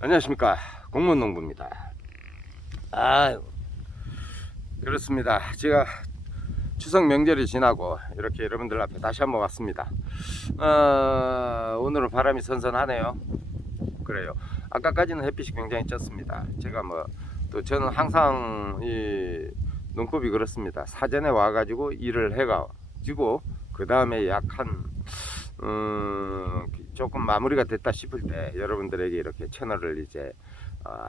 안녕하십니까. 공무원 농부입니다. 아유. 그렇습니다. 제가 추석 명절이 지나고 이렇게 여러분들 앞에 다시 한번 왔습니다. 어, 오늘은 바람이 선선하네요. 그래요. 아까까지는 햇빛이 굉장히 쪘습니다. 제가 뭐 또 저는 항상 이 농법이 그렇습니다. 사전에 와가지고 일을 해가지고 그 다음에 약한 음, 조금 마무리가 됐다 싶을 때 여러분들에게 이렇게 채널을 이제 어,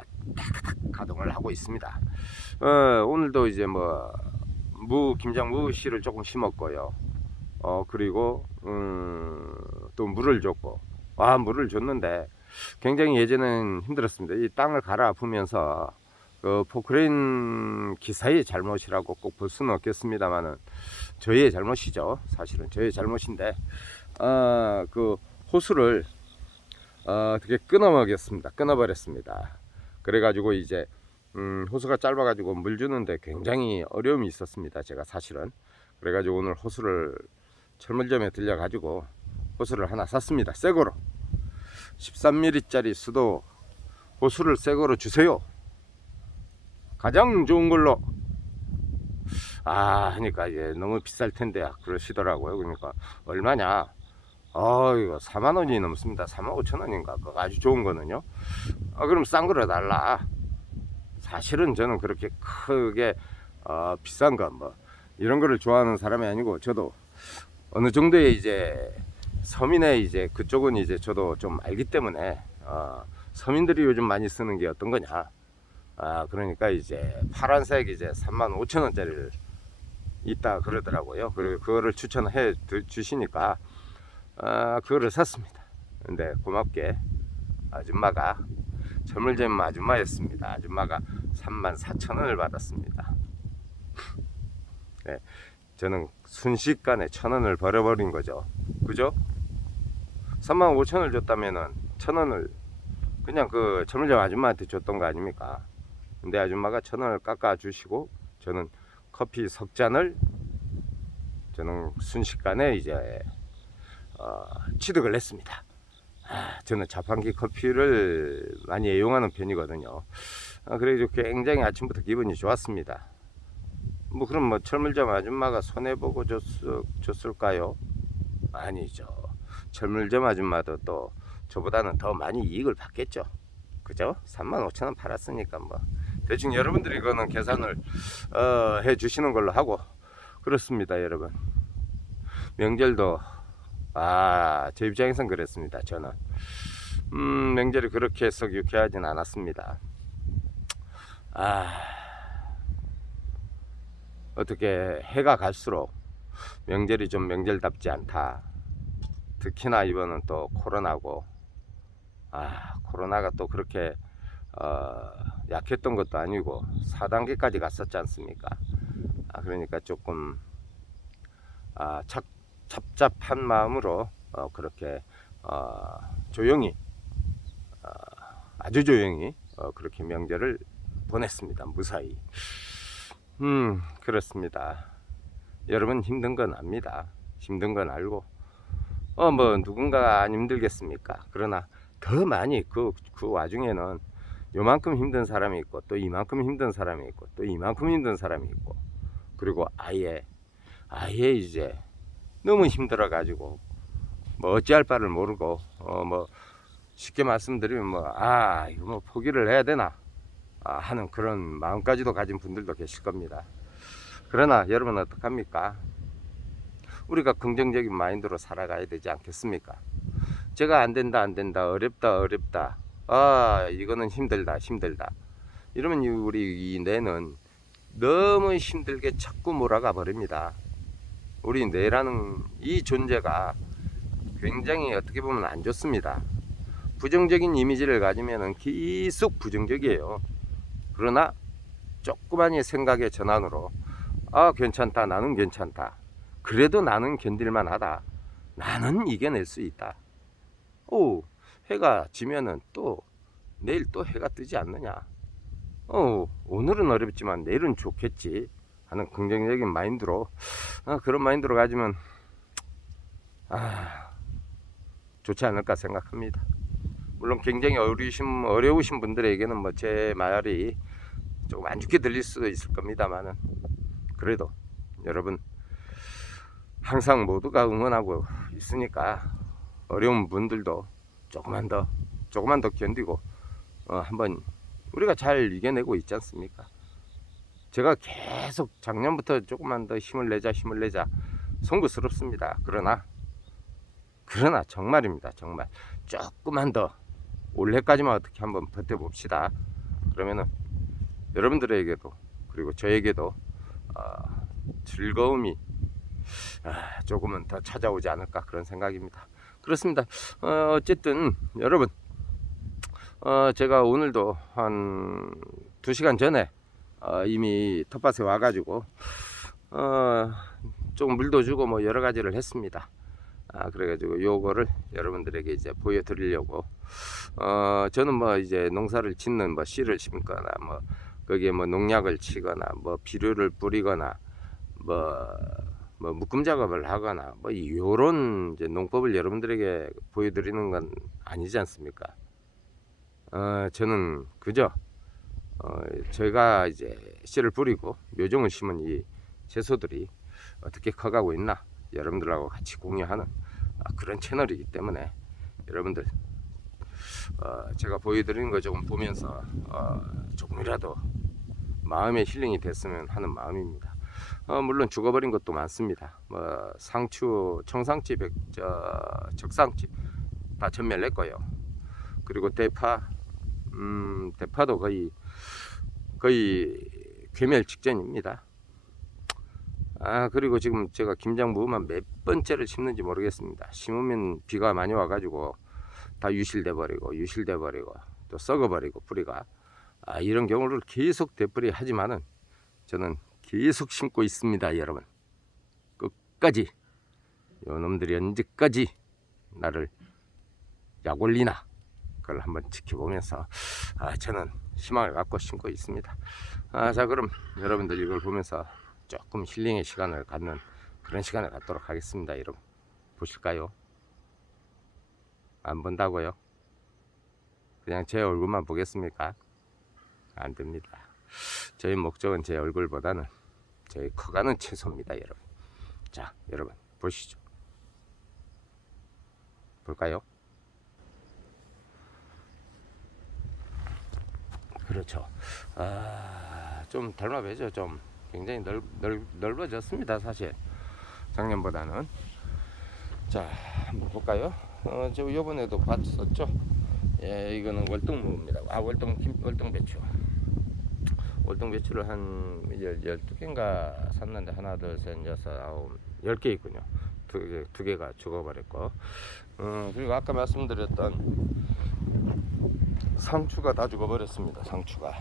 가동을 하고 있습니다. 어, 오늘도 이제 뭐 무 김장 무 씨를 조금 심었고요. 어 그리고 음, 또 물을 줬고 아 물을 줬는데 굉장히 예전엔 힘들었습니다. 이 땅을 갈아 아프면서 그 포크레인 기사의 잘못이라고 꼭 볼 수는 없겠습니다만은 저희의 잘못이죠. 사실은 저희의 잘못인데 아, 그 호수를 어, 어떻게 끊어먹였습니다. 끊어버렸습니다. 그래가지고 이제 음, 호수가 짧아가지고 물 주는데 굉장히 어려움이 있었습니다. 제가 사실은 그래가지고 오늘 호수를 철물점에 들려가지고 호수를 하나 샀습니다. 새거로 13mm짜리 수도 호수를 새거로 주세요. 가장 좋은 걸로 아 하니까 이제 너무 비쌀 텐데 그러시더라고요. 그러니까 얼마냐? 아 이거 4만 원이 넘습니다. 4만 5천 원인가? 그 아주 좋은 거는요. 아 그럼 싼 거로 달라. 사실은 저는 그렇게 크게 어, 비싼 거뭐 이런 거를 좋아하는 사람이 아니고 저도 어느 정도의 이제 서민의 이제 그쪽은 이제 저도 좀 알기 때문에 어, 서민들이 요즘 많이 쓰는 게 어떤 거냐. 아 그러니까 이제 파란색 이제 3만 5천 원짜리를 있다 그러더라고요. 그리고 그거를 추천해 드- 주시니까 아, 그거를 샀습니다. 근데 고맙게 아줌마가 철물점 아줌마였습니다. 아줌마가 3만 4천 원을 받았습니다. 네, 저는 순식간에 천 원을 버려버린 거죠. 그죠? 3만 5천 원을 줬다면은 천 원을 그냥 그 철물점 아줌마한테 줬던 거 아닙니까? 근데 아줌마가 천 원을 깎아 주시고 저는 커피 석 잔을 저는 순식간에 이제 어, 취득을 했습니다. 아, 저는 자판기 커피를 많이 애용하는 편이거든요. 아, 그래서 굉장히 아침부터 기분이 좋았습니다. 뭐 그럼 뭐 철물점 아줌마가 손해 보고 줬, 줬을까요? 아니죠. 철물점 아줌마도 또 저보다는 더 많이 이익을 받겠죠. 그죠? 3만 5천 원 팔았으니까 뭐 대충 여러분들이 그거는 계산을 어, 해 주시는 걸로 하고 그렇습니다, 여러분. 명절도 아, 제 입장에선 그랬습니다. 저는 음, 명절이 그렇게 썩 유쾌하진 않았습니다. 아, 어떻게 해가 갈수록 명절이 좀 명절답지 않다. 특히나 이번은 또 코로나고, 아, 코로나가 또 그렇게 어, 약했던 것도 아니고 4단계까지 갔었지 않습니까? 아, 그러니까 조금 아, 착, 잡잡한 마음으로 어, 그렇게 어, 조용히 어, 아주 조용히 어, 그렇게 명절을 보냈습니다. 무사히. 음 그렇습니다. 여러분 힘든 건 압니다. 힘든 건 알고 어 뭐 누군가가 안 힘들겠습니까? 그러나 더 많이 그, 그 와중에는 요만큼 힘든 사람이 있고 또 이만큼 힘든 사람이 있고 또 이만큼 힘든 사람이 있고 그리고 아예 아예 이제 너무 힘들어 가지고 뭐 어찌할 바를 모르고 어 뭐 쉽게 말씀드리면 뭐 아 이거 뭐 포기를 해야 되나 아, 하는 그런 마음까지도 가진 분들도 계실 겁니다. 그러나 여러분 어떡합니까? 우리가 긍정적인 마인드로 살아가야 되지 않겠습니까? 제가 안 된다 안 된다 어렵다 어렵다 아 이거는 힘들다 힘들다 이러면 이- 우리 이 뇌는 너무 힘들게 자꾸 몰아가 버립니다. 우리 뇌라는 이 존재가 굉장히 어떻게 보면 안 좋습니다. 부정적인 이미지를 가지면은 계속 부정적이에요. 그러나 조그마니 생각의 전환으로 아 괜찮다 나는 괜찮다. 그래도 나는 견딜만 하다. 나는 이겨낼 수 있다. 오 해가 지면은 또 내일 또 해가 뜨지 않느냐? 어 오늘은 어렵지만 내일은 좋겠지 하는 긍정적인 마인드로 아, 그런 마인드로 가지면 아 좋지 않을까 생각합니다 물론 굉장히 어려우신 어려우신 분들에게는 뭐 제 말이 조금 안 좋게 들릴 수도 있을 겁니다만은 그래도 여러분 항상 모두가 응원하고 있으니까 어려운 분들도 조금만 더 조금만 더 견디고 어, 한번 우리가 잘 이겨내고 있지 않습니까? 제가 계속 작년부터 조금만 더 힘을 내자 힘을 내자 송구스럽습니다. 그러나 그러나 정말입니다. 정말 조금만 더 올해까지만 어떻게 한번 버텨봅시다. 그러면은 여러분들에게도 그리고 저에게도 어, 즐거움이 아, 조금은 더 찾아오지 않을까 그런 생각입니다. 그렇습니다. 어, 어쨌든 여러분 어, 제가 오늘도 한 2시간 전에 어, 이미 텃밭에 와가지고 어, 조금 물도 주고 뭐 여러 가지를 했습니다. 아, 그래가지고 요거를 여러분들에게 이제 보여드리려고 어, 저는 뭐 이제 농사를 짓는 뭐 씨를 심거나 뭐 거기에 뭐 농약을 치거나 뭐 비료를 뿌리거나 뭐, 뭐 묶음 작업을 하거나 뭐 요런 이제 농법을 여러분들에게 보여드리는 건 아니지 않습니까? 어, 저는 그저 어, 저희가 이제 씨를 뿌리고 묘종을 심은 이 채소들이 어떻게 커가고 있나 여러분들하고 같이 공유하는 아, 그런 채널이기 때문에 여러분들 어, 제가 보여드리는 거 조금 보면서 어, 조금이라도 마음의 힐링이 됐으면 하는 마음입니다. 어, 물론 죽어버린 것도 많습니다. 뭐 상추, 청상추, 백, 저, 적상추 다 전멸했고요. 그리고 대파, 음, 대파도 거의 거의 괴멸 직전입니다. 아 그리고 지금 제가 김장무만 몇 번째를 심는지 모르겠습니다. 심으면 비가 많이 와가지고 다 유실돼 버리고 유실돼 버리고 또 썩어 버리고 뿌리가 아, 이런 경우를 계속 되풀이 하지만은 저는 계속 심고 있습니다, 여러분. 끝까지 요 놈들이 언제까지 나를 약 올리나 그걸 한번 지켜보면서 아, 저는 희망을 갖고 심고 있습니다. 아, 자 그럼 여러분들 이걸 보면서 조금 힐링의 시간을 갖는 그런 시간을 갖도록 하겠습니다, 여러분. 보실까요? 안 본다고요? 그냥 제 얼굴만 보겠습니까? 안 됩니다. 저희 목적은 제 얼굴보다는 저희 커가는 채소입니다, 여러분. 자, 여러분 보시죠. 볼까요? 그렇죠. 아, 좀 닮아 보죠. 좀 굉장히 넓, 넓, 넓어졌습니다, 사실. 작년보다는. 자, 한번 볼까요? 어, 저 요번에도 봤었죠? 예, 이거는 월등무입니다. 아, 김, 월등 배추. 월등 배추를 한 12개인가 샀는데 하나, 둘, 셋, 여섯, 아홉, 10개 있군요. 두, 개, 두 개가 죽어버렸고. 어, 그리고 아까 말씀드렸던 상추가 다 죽어버렸습니다. 상추가.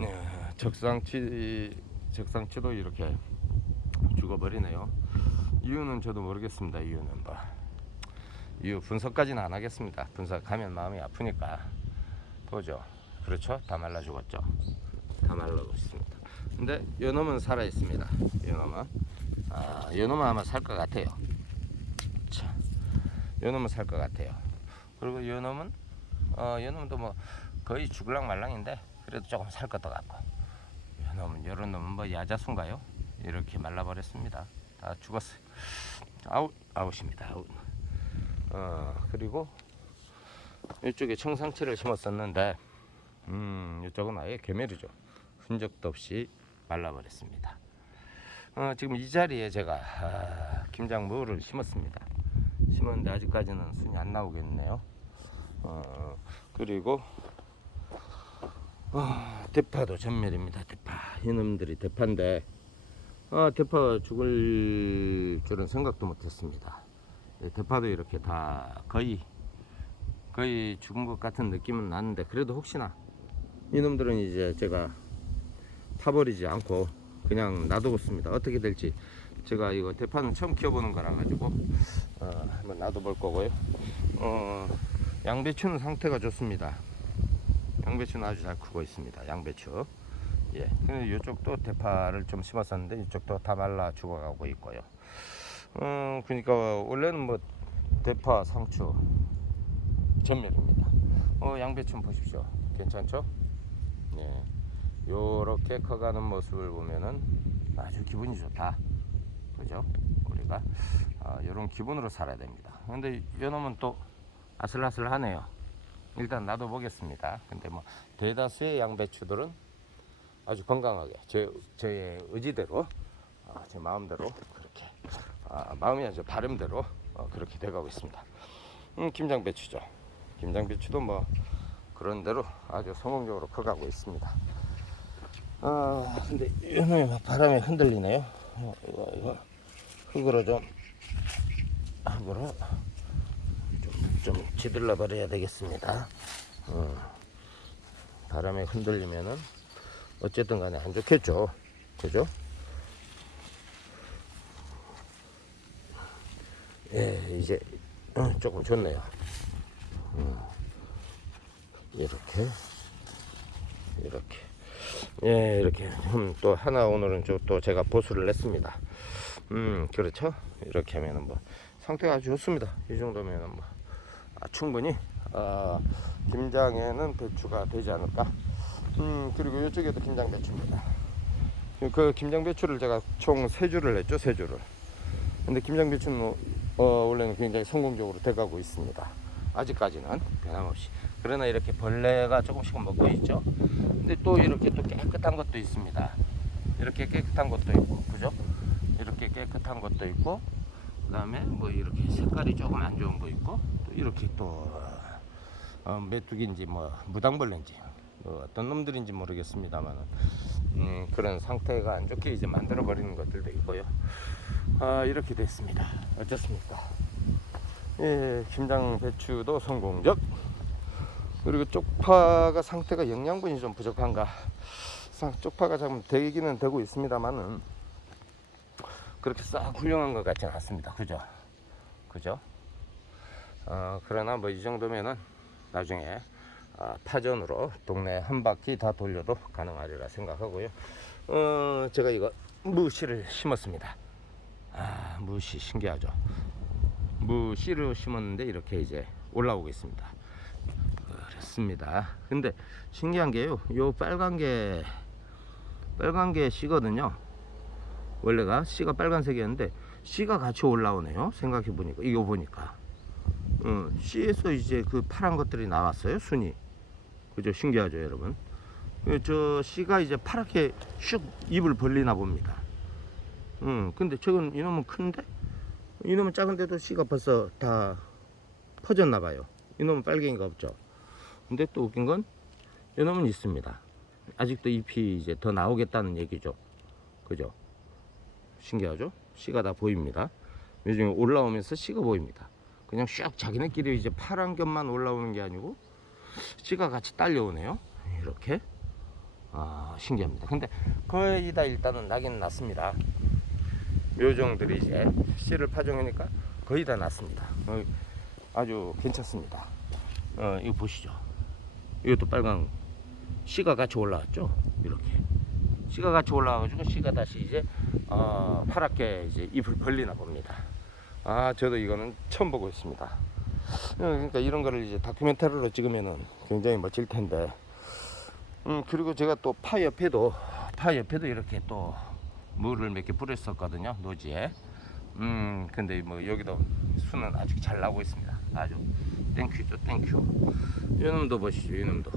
예, 적상치, 적상치도 이렇게 죽어버리네요. 이유는 저도 모르겠습니다. 이유는 뭐. 이유 분석까지는 안 하겠습니다. 분석하면 마음이 아프니까. 보죠. 그렇죠? 다 말라 죽었죠. 다 말라 있습니다. 근데 요 놈은 살아 있습니다. 요 놈은. 아, 요 놈은 아마 살 것 같아요. 자, 요 놈은 살 것 같아요. 그리고 요 놈은 어, 요 놈도 뭐 거의 죽을랑 말랑인데 그래도 조금 살 것도 같고. 요 놈은 요런 놈은 뭐 야자수인가요? 이렇게 말라버렸습니다. 다 죽었어요. 아웃 아웃입니다. 아웃. 어 그리고 이쪽에 청상치를 심었었는데 음 이쪽은 아예 개멸이죠. 흔적도 없이 말라버렸습니다. 어, 지금 이 자리에 제가 아, 김장무를 심었습니다. 심었는데 아직까지는 순이 안 나오겠네요. 어, 그리고 어, 대파도 전멸입니다. 대파 이놈들이 대파인데 어, 대파 죽을 줄은 생각도 못했습니다. 예, 대파도 이렇게 다 거의 거의 죽은 것 같은 느낌은 나는데 그래도 혹시나 이놈들은 이제 제가 타버리지 않고 그냥 놔두겠습니다. 어떻게 될지 제가 이거 대파는 처음 키워보는 거라 가지고 어, 한번 놔둬볼 거고요. 어, 양배추는 상태가 좋습니다. 양배추는 아주 잘 크고 있습니다. 양배추. 예. 근데 이쪽도 대파를 좀 심었었는데 이쪽도 다 말라 죽어가고 있고요. 어, 그러니까 원래는 뭐 대파, 상추 전멸입니다. 어, 양배추 보십시오. 괜찮죠? 예. 요렇게 커가는 모습을 보면은 아주 기분이 좋다. 그죠? 우리가 아, 이런 기분으로 살아야 됩니다. 근데 요놈은 또 아슬아슬하네요. 일단 놔둬 보겠습니다. 근데 뭐 대다수의 양배추들은 아주 건강하게 제 저의 의지대로 아, 제 마음대로 그렇게 아, 마음이 아니죠 발음대로 어, 그렇게 돼가고 있습니다. 음, 김장배추죠. 김장배추도 뭐 그런 대로 아주 성공적으로 커가고 있습니다. 아 근데 이놈이 막 바람에 흔들리네요. 어, 이거 이거 흙으로 좀 흙으로 좀, 좀 지들러 버려야 되겠습니다. 어, 바람에 흔들리면은 어쨌든 간에 안 좋겠죠. 그죠? 예, 이제 어, 조금 좋네요. 음, 이렇게 이렇게 예 이렇게 음, 또 하나 오늘은 저또 제가 보수를 냈습니다. 음 그렇죠. 이렇게 하면은 뭐 상태가 아주 좋습니다. 이 정도면은 뭐 아, 충분히 아, 김장에는 배추가 되지 않을까. 음 그리고 이쪽에도 김장 배추입니다. 그 김장 배추를 제가 총 세 줄을 냈죠, 세 줄을. 근데 김장 배추는 어, 원래는 굉장히 성공적으로 돼가고 있습니다. 아직까지는 변함없이. 그러나 이렇게 벌레가 조금씩은 먹고 있죠. 근데 또 이렇게 또 깨끗한 것도 있습니다. 이렇게 깨끗한 것도 있고, 그죠? 이렇게 깨끗한 것도 있고, 그 다음에 뭐 이렇게 색깔이 조금 안 좋은 거 있고, 또 이렇게 또 어, 메뚜기인지 뭐 무당벌레인지 뭐 어떤 놈들인지 모르겠습니다만은 음, 그런 상태가 안 좋게 이제 만들어 버리는 것들도 있고요. 아, 이렇게 됐습니다. 어떻습니까? 예, 김장 배추도 성공적. 그리고 쪽파가 상태가 영양분이 좀 부족한가. 상- 쪽파가 좀 되기는 되고 있습니다만은 그렇게 싹 훌륭한 것 같지는 않습니다. 그죠? 그죠? 어, 그러나 뭐 이 정도면은 나중에 아, 파전으로 동네 한 바퀴 다 돌려도 가능하리라 생각하고요. 어, 제가 이거 무씨를 심었습니다. 아, 무씨 신기하죠. 무씨를 심었는데 이렇게 이제 올라오고 있습니다. 그렇습니다. 근데 신기한 게요. 요 빨간 게 빨간 게 씨거든요. 원래가 씨가 빨간색이었는데 씨가 같이 올라오네요. 생각해 보니까 이거 보니까. 어, 씨에서 이제 그 파란 것들이 나왔어요. 순이. 그죠? 신기하죠, 여러분. 그저 씨가 이제 파랗게 슉 입을 벌리나 봅니다. 음, 근데 저건 이놈은 큰데? 이놈은 작은데도 씨가 벌써 다 퍼졌나 봐요. 이놈은 빨갱이가 없죠. 근데 또 웃긴 건 이놈은 있습니다. 아직도 잎이 이제 더 나오겠다는 얘기죠. 그죠? 신기하죠? 씨가 다 보입니다. 요즘에 올라오면서 씨가 보입니다. 그냥 슉 자기네끼리 이제 파란 겹만 올라오는 게 아니고 씨가 같이 딸려오네요. 이렇게. 아, 신기합니다. 근데 거의 다 일단은 나긴 났습니다. 묘종들이 이제 씨를 파종하니까 거의 다 났습니다. 어, 아주 괜찮습니다. 어, 이거 보시죠. 이것도 빨강 씨가 같이 올라왔죠. 이렇게 씨가 같이 올라와가지고 씨가 다시 이제 어, 파랗게 이제 잎을 벌리나 봅니다. 아, 저도 이거는 처음 보고 있습니다. 어, 그러니까 이런 거를 이제 다큐멘터리로 찍으면은 굉장히 멋질 텐데. 음, 그리고 제가 또 파 옆에도, 파 옆에도 이렇게 또 물을 몇 개 뿌렸었거든요, 노지에. 음, 근데 뭐 여기도 수는 아주 잘 나오고 있습니다. 아주 땡큐죠, 땡큐. 이놈도 보시죠, 이놈도.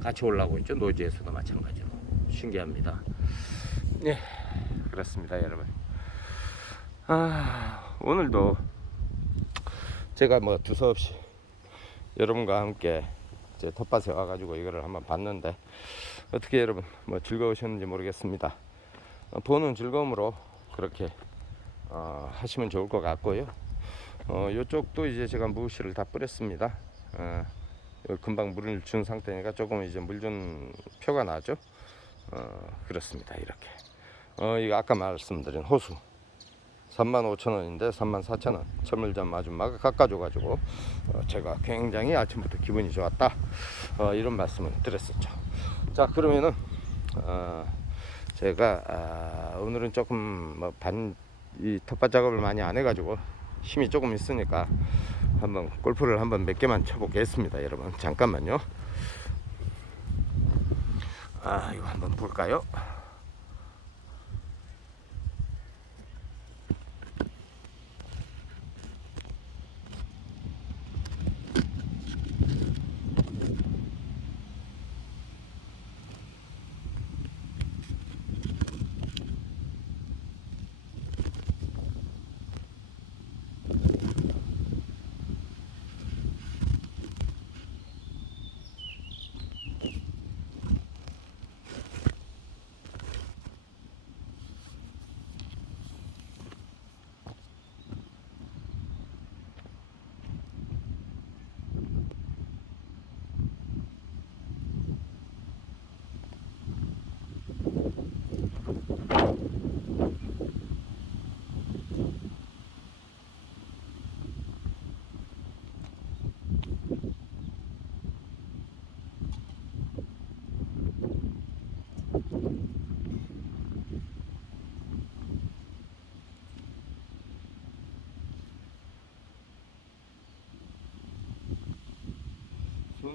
같이 올라오고 있죠, 노지에서도 마찬가지로. 신기합니다. 예, 그렇습니다, 여러분. 아, 오늘도 제가 뭐 두서없이 여러분과 함께 제 텃밭에 와가지고 이거를 한번 봤는데 어떻게 여러분 뭐 즐거우셨는지 모르겠습니다. 어, 보는 즐거움으로 그렇게 어, 하시면 좋을 것 같고요. 어, 이쪽도 이제 제가 무씨를 다 뿌렸습니다. 어, 요 금방 물을 준 상태니까 조금 이제 물 준 표가 나죠. 어, 그렇습니다. 이렇게. 어, 이거 아까 말씀드린 호수. 35,000원인데 34,000원. 철물점 아줌마가 깎아줘가지고 어, 제가 굉장히 아침부터 기분이 좋았다. 어, 이런 말씀을 드렸었죠. 자 그러면은 어, 제가 아, 오늘은 조금 뭐 반이 텃밭 작업을 많이 안 해가지고 힘이 조금 있으니까 한번 골프를 한번 몇 개만 쳐보겠습니다 여러분. 잠깐만요. 아 이거 한번 볼까요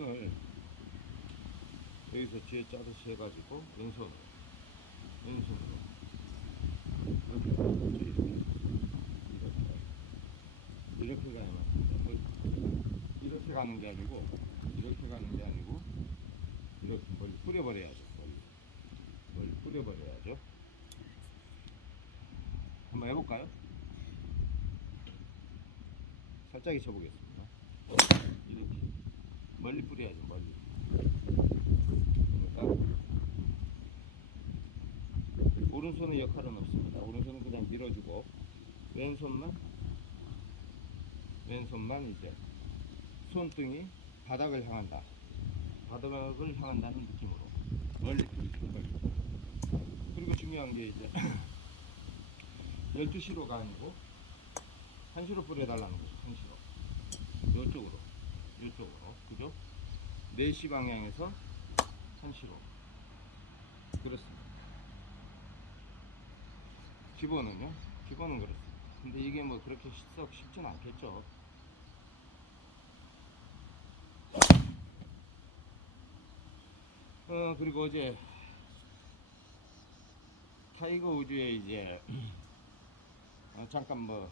손을 여기서 뒤에 짜듯이 해가지고 왼손으로 왼손으로 이렇게 이렇게 이렇게 이렇게 맞습니다 이렇게 가는 게 아니고 이렇게 가는 게 아니고 이렇게 멀리 뿌려버려야죠 멀리. 멀리 뿌려버려야죠. 한번 해볼까요? 살짝 잊혀보겠습니다 멀리 뿌려야죠 멀리. 그러니까 오른손의 역할은 없습니다. 오른손은 그냥 밀어주고 왼손만 왼손만 이제 손등이 바닥을 향한다. 바닥을 향한다는 느낌으로 멀리 뿌리고 그리고 중요한 게 이제 12시로가 아니고 1시로 뿌려달라는 거죠 1시로. 이쪽으로 이쪽으로 그죠? 4시 방향에서 1시로 그렇습니다 기본은요? 기본은 그렇습니다 근데 이게 뭐 그렇게 썩 쉽진 않겠죠 어 그리고 어제 타이거 우즈에 이제 어, 잠깐 뭐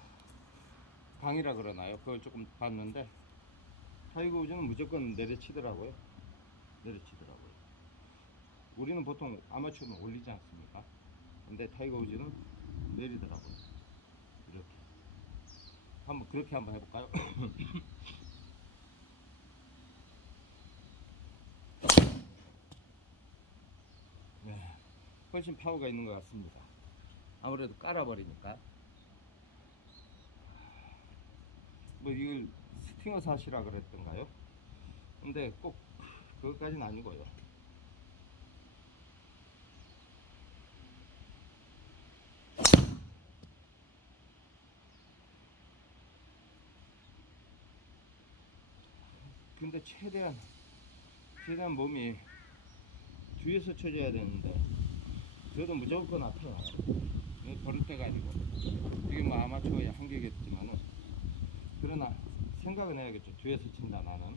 방이라 그러나요? 그걸 조금 봤는데 타이거 우즈는 무조건 내려치더라고요. 내려치더라고요. 우리는 보통 아마추어는 올리지 않습니까? 근데 타이거 우즈는 내리더라고요. 이렇게. 한번 그렇게 한번 해볼까요? 네, 훨씬 파워가 있는 것 같습니다. 아무래도 깔아버리니까. 뭐 이걸 스팅어 사시라 그랬던가요? 근데 꼭 그것까지는 아니고요. 근데 최대한 최대한 몸이 뒤에서 쳐줘야 되는데 저도 무조건 앞에. 이거 버릴 때가 아니고 이게 뭐 아마추어의 한계겠지만은 그러나 생각은 해야겠죠. 뒤에서 친다 나는.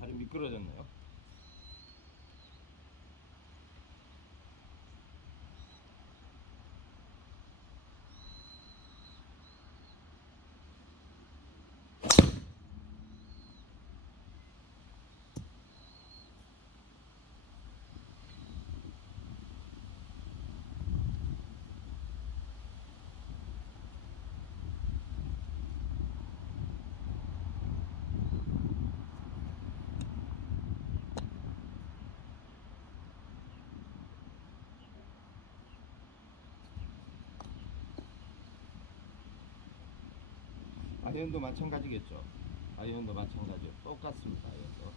다리 미끄러졌네요. 아이언도 마찬가지겠죠. 아이언도 마찬가지요. 똑같습니다. 아이언도.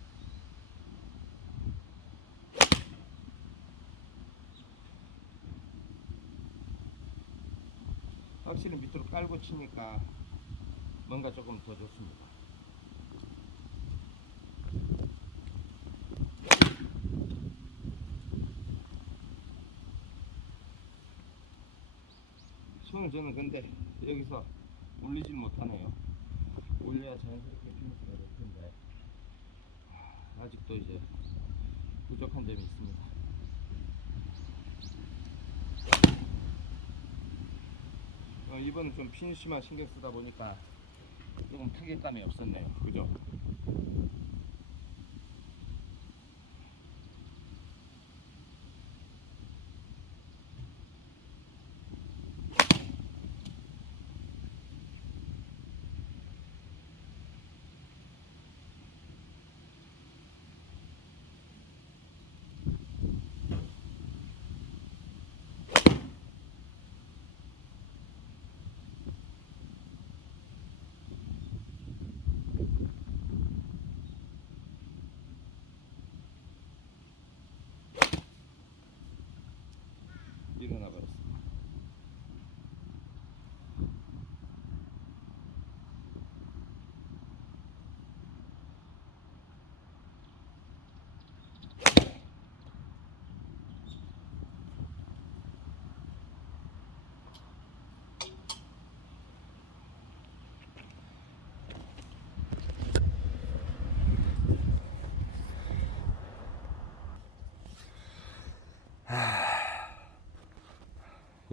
확실히 밑으로 깔고 치니까 뭔가 조금 더 좋습니다. 손을 저는 근데 여기서 올리질 못하네요. 올려야 자연스럽게 피니스가 될 텐데 하, 아직도 이제 부족한 점이 있습니다. 어, 이번은 좀 피니쉬만 신경 쓰다 보니까 조금 타격감이 없었네요. 그죠?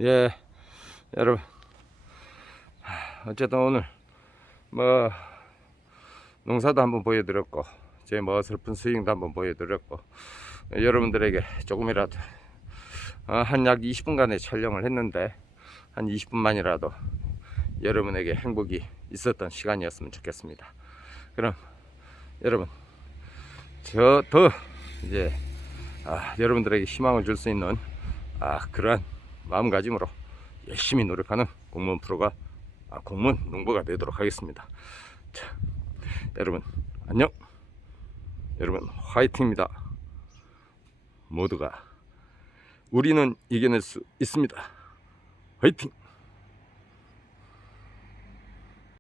예, 여러분. 하, 어쨌든 오늘 뭐 농사도 한번 보여드렸고 제뭐 슬픈 스윙도 한번 보여드렸고 여러분들에게 조금이라도 어, 한약 20분간의 촬영을 했는데 한 20분만이라도 여러분에게 행복이 있었던 시간이었으면 좋겠습니다. 그럼 여러분 저 더 이제 아, 여러분들에게 희망을 줄 수 있는 아, 그러한 마음가짐으로 열심히 노력하는 공무원 프로가 아, 공무원 농부가 되도록 하겠습니다. 자, 여러분 안녕. 여러분 화이팅입니다. 모두가 우리는 이겨낼 수 있습니다. 화이팅!